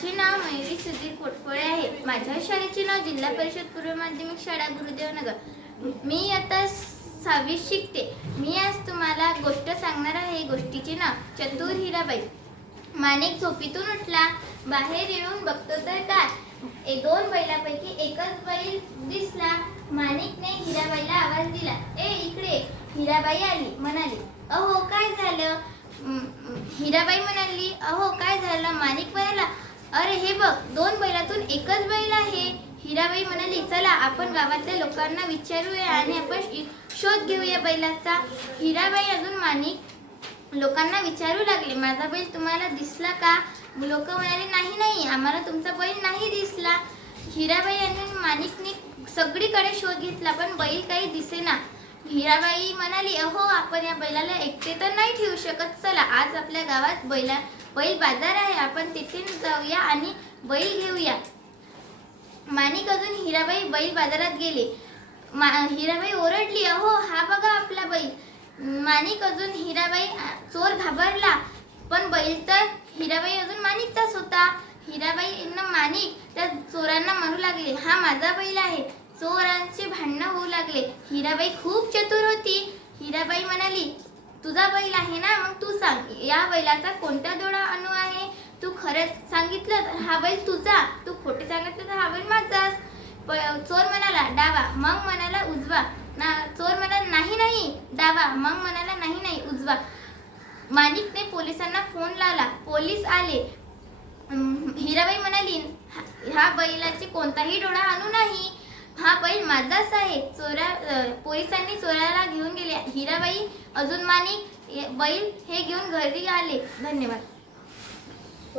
माझे नाव मयुरी सुधीर कोटफळे आहे। माझ्या शाळेचे नाव जिल्हा परिषद पूर्व माध्यमिक शाळा गुरुदेवनगर। मी आता 6वीत शिकते। मी आज तुम्हाला गोष्ट सांगणार आहे। गोष्टीचे नाव चतुर हिराबाई। माणिक झोपेतून उठला, बाहेर येऊन बघतो तर काय, दोन बैलापैकी एकच बैल दिसला। माणिकने हिराबाईला आवाज दिला, ए इकडे। हिराबाई आली, म्हणाली, अहो काय झालं? हिराबाई म्हणाली, अहो काय झालं? माणिक म्हणाला, अरे हे बघ, दोन बैलातून एकच बैल आहे। हिराबाई म्हणाली, चला आपण गावातल्या लोकांना विचारूया आणि आपण शोध घेऊया बैलाचा। हिराबाई अजून माणिक लोकांना विचारू लागले, माझा बैल तुम्हाला दिसला का? लोक म्हणाले, नाही नाही, आम्हाला तुमचा बैल नाही दिसला। हिराबाई आणि माणिकने सगळीकडे शोध घेतला, पण बैल काही दिसेना। हिराबाई म्हणाली, अहो आपण या बैलाला एकटे तर नाही ठेवू शकत, चला आज आपल्या गावात बैल बाजार आहे, आपण तिथे जाऊया आणि बैल घेऊया। माणिक अजून हिराबाई बैल बाजारात गेले। हिराबाई ओरडली, अहो हा बघा आपला बैल। माणिक अजून हिराबाई, चोर घाबरला, पण बैल तर हिराबाई अजून माणिकचाच होता। हिराबाई आणि माणिक त्या चोरांना म्हणू लागले, हा माझा बैल आहे। चोरांचे भांडण होऊ लागले। हिराबाई खूप चतुर होती। हिराबाई म्हणाली, तुझा बैल आहे ना, मग तू सांग, या बैलाचा कोणता दोडा अणू आहे? तू खरंच सांगितलं तर हा बैल तुझा, तू खोटे सांगितलं तर हा बैल माझाच। चोर म्हणाला, डावा, मग म्हणाला उजवा। चोर म्हणाला, नाही नाही, डावा, मग म्हणाला नाही नाही, उजवा। माणिकने पोलिसांना फोन लावला, पोलीस आले। हिराबाई म्हणाली, ह्या बैलाचे कोणताही डोळा अणू नाही, हा बैल माझाच आहे। पोलिसांनी चोराला घेऊन गेले। हिराबाई अजून माणिक बैल हे घेऊन घरी आले। धन्यवाद।